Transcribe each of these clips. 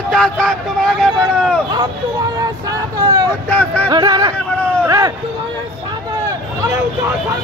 उद्धव साहब तुम आगे बढ़ो, हम तुम्हारे साथ हैं। उद्धव साहब तुम आगे बढ़ो, हम तुम्हारे साथ हैं। अरे उद्धव साहब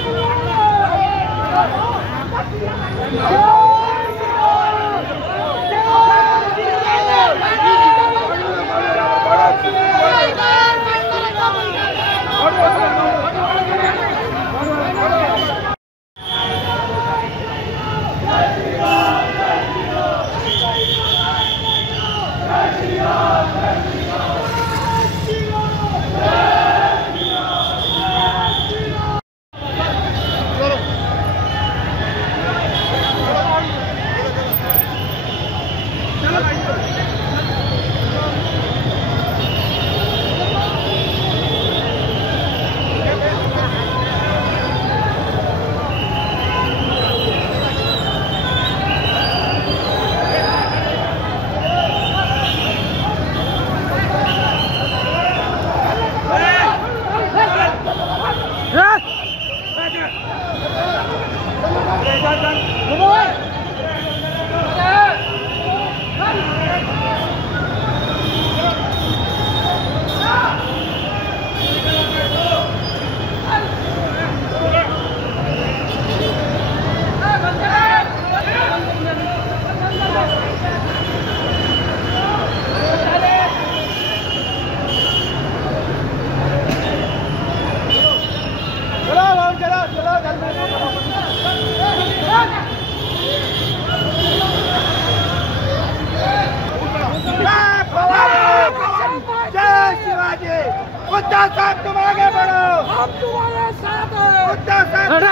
उद्धव साहब तुम आगे बढ़ो, हम तुम्हारे साथ हैं। उद्धव साहब तुम आगे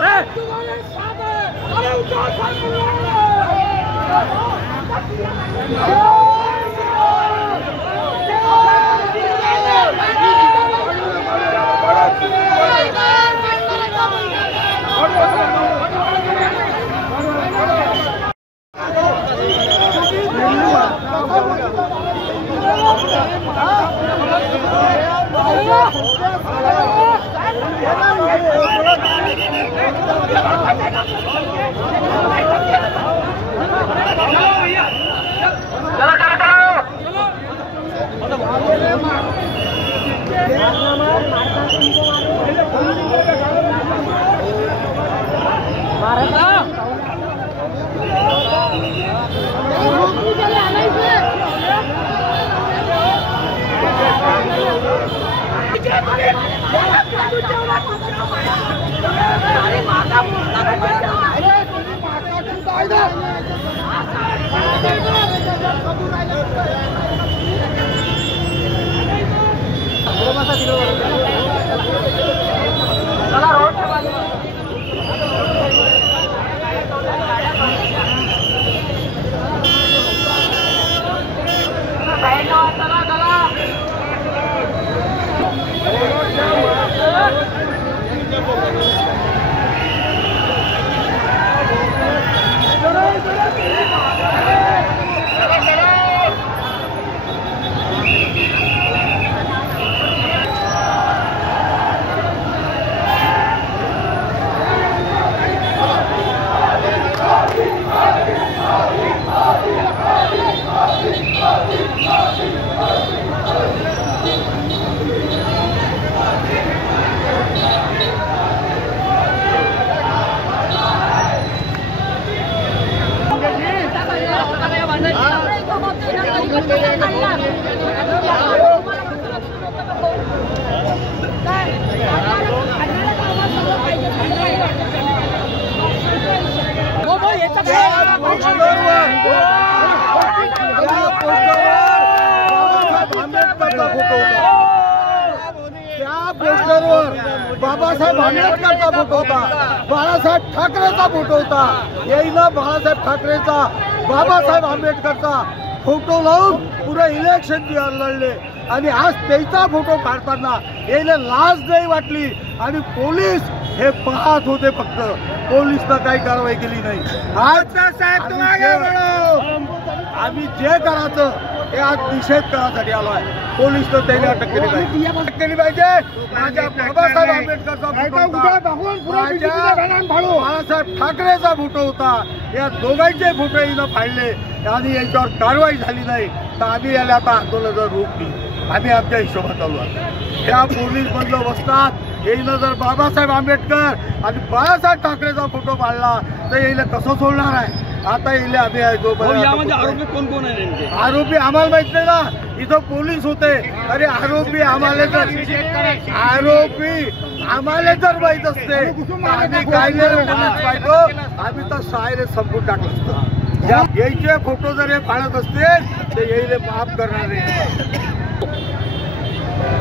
बढ़ो, हम तुम्हारे साथ हैं। अरे उद्धव साहब त्या पोस्टरवर बाबासाहेब आंबेडकरचा फोटो होता, बाळासाहेब ठाकरेचा फोटो होता. येईला बाळासाहेब ठाकरेचा, बाबासाहेब आंबेडकरचा फोटो लावून पुढे इलेक्शन लढले आणि आज त्याचा फोटो काढताना यायला लाज नाही वाटली आणि पोलीस हे पाहत होते. फक्त पोलीसनं काही कारवाई केली नाही. आज साहेब तुम आगे बढ़ो. आम्ही जे करायचं ते आज निषेध करायसाठी आलो आहे. पोलीस तर त्याने अटक केली पाहिजे. माझ्या बाबासाहेब आंबेडकरचा फोटो होता, माझ्या बाळासाहेब ठाकरेचा फोटो होता. या दोघांचे फोटो हिनं फाडले आणि याच्यावर कारवाई झाली नाही तर आम्ही याला आता आंदोलन रोखली. आम्ही आमच्या हिशोबात आलो आहे. त्या पोलीस बंद बसतात येईनं जर बाबासाहेब आंबेडकर आणि बाळासाहेब ठाकरेचा फोटो पाडला तर येईल कसं सोडणार आहे. आता येईल आम्ही यामध्ये आरोपी कोण कोण आहे नेमके? आरोपी आम्हाला माहित नाही ना, इथं पोलीस होते. अरे आरोपी आम्हाला जर माहित असते आम्ही काय पाहिजे, आम्ही तर शाळेने संपून टाकलं असतं. यायचे फोटो जर हे पाळत असते तर येईल माफ करणारे.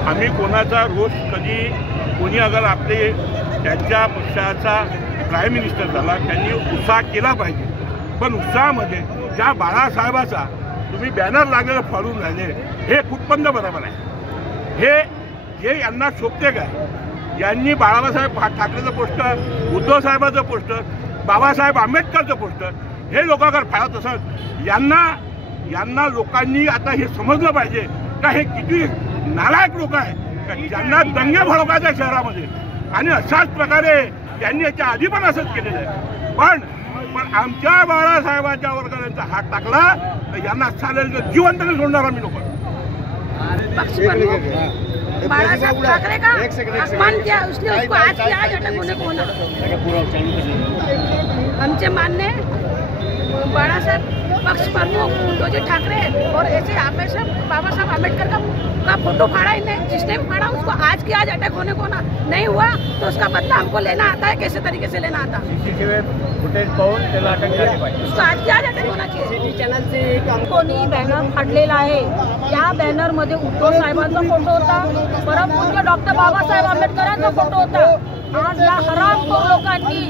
आम्ही कोणाचा रोष कधी कोणी अगर आपले त्यांच्या पक्षाचा प्राईम मिनिस्टर झाला त्यांनी उत्साह केला पाहिजे. पण उत्साहामध्ये ज्या बाळासाहेबाचा तुम्ही बॅनर लागलेलं फाडून राहिले हे कुठपर्यंत बरोबर आहे. हे यांना शोभते काय? यांनी बाळासाहेब ठाकरेचं पोस्टर, उद्धव साहेबाचं पोस्टर, बाबासाहेब आंबेडकरचं पोस्टर हे लोकांकडे फाळत असत. यांना लोकांनी आता हे समजलं पाहिजे का हे किती नालायक लोक आहे ज्यांना दंगे भडकायच्या शहरामध्ये. आणि अशाच प्रकारे त्यांनी याच्या आधी पण असंच केलेलं आहे. पण आमच्या बाळासाहेबांच्या वर्गाचा हात टाकला तर यांना चालेल तर जिवंत नाही सोडणार आम्ही लोक. बाळासाहेब ठाकरे का अपमान किया उसने, उसको आज किया आज अटक होने को ना. हमसे मानने बाळा साहब पक्ष प्रमुख उद्धवजी ठाकरे और ऐसे हमेशा बाबा साहब आम्बेडकर का फोटो फाड़ा ही नहीं. जिसने भी फाड़ा उसको आज की आज अटैक होने को ना नहीं हुआ तो उसका बदला हमको लेना आता है. कैसे तरीके से लेना आता फुटेज पाहून त्याला अटक झाली पाहिजे. उसको आज की आज अटैक होना चाहिए. चॅनलचे कोणी बॅनर फाडलेला आहे. त्या बॅनर मध्ये उद्धव साहेबांचा फोटो होता, परमपूज्य डॉक्टर बाबासाहेब आंबेडकरांचा फोटो होता. आज या हरामखोर लोकांनी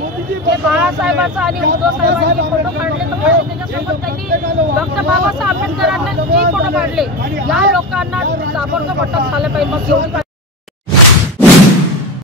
जे बाळासाहेबांचा आणि उद्धव साहेबांचे फोटो काढले तर त्याच्यासोबत त्यांनी डॉक्टर बाबासाहेब आंबेडकरांना फोटो काढले. या लोकांना ताबडतोब अटक झालं पाहिजे.